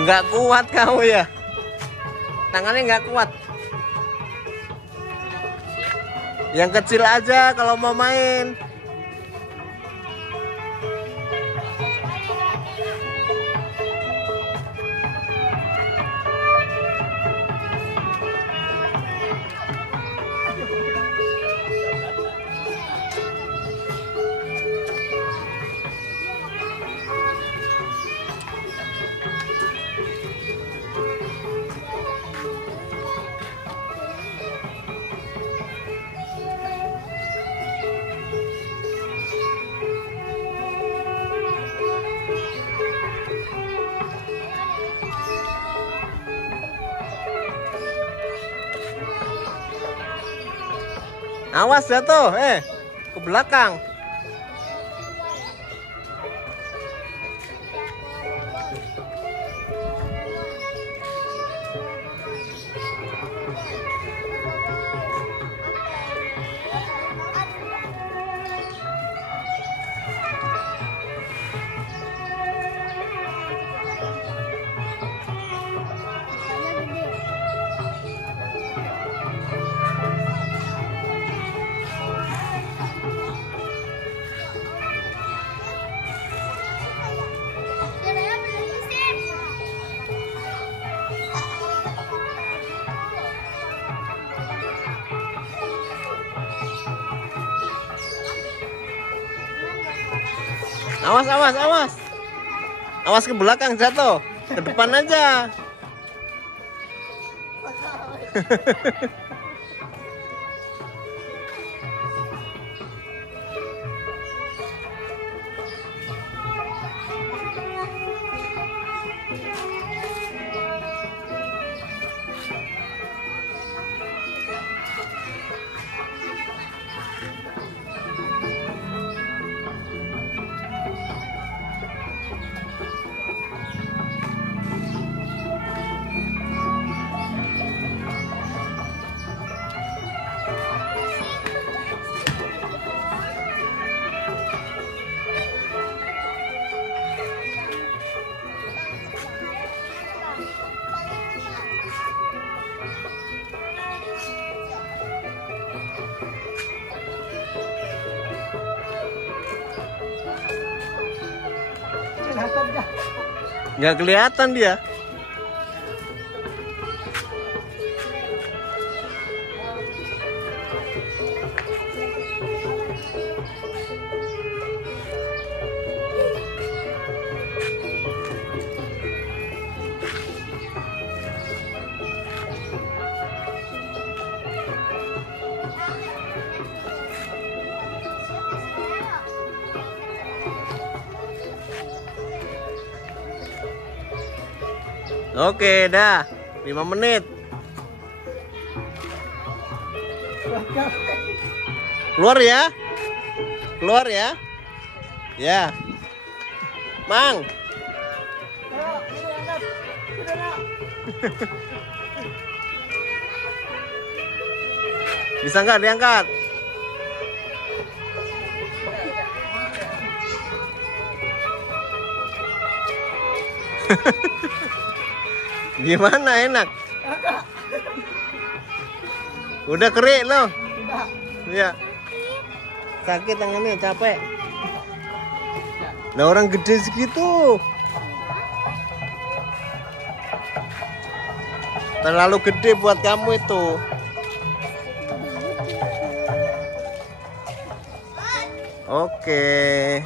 Nggak kuat kamu ya, tangannya nggak kuat. Yang kecil aja kalau mau main. Awas jatuh, ke belakang. Awas, awas, awas. Awas ke belakang jatuh. Ke depan aja. Nggak kelihatan dia. Oke, dah 5 menit. Keluar ya. Keluar ya. Ya. Mang. Bisa nggak diangkat? Gimana, enak? Udah kering loh. Iya. Sakit tangannya, capek. Lah orang gede segitu. Terlalu gede buat kamu itu. Oke.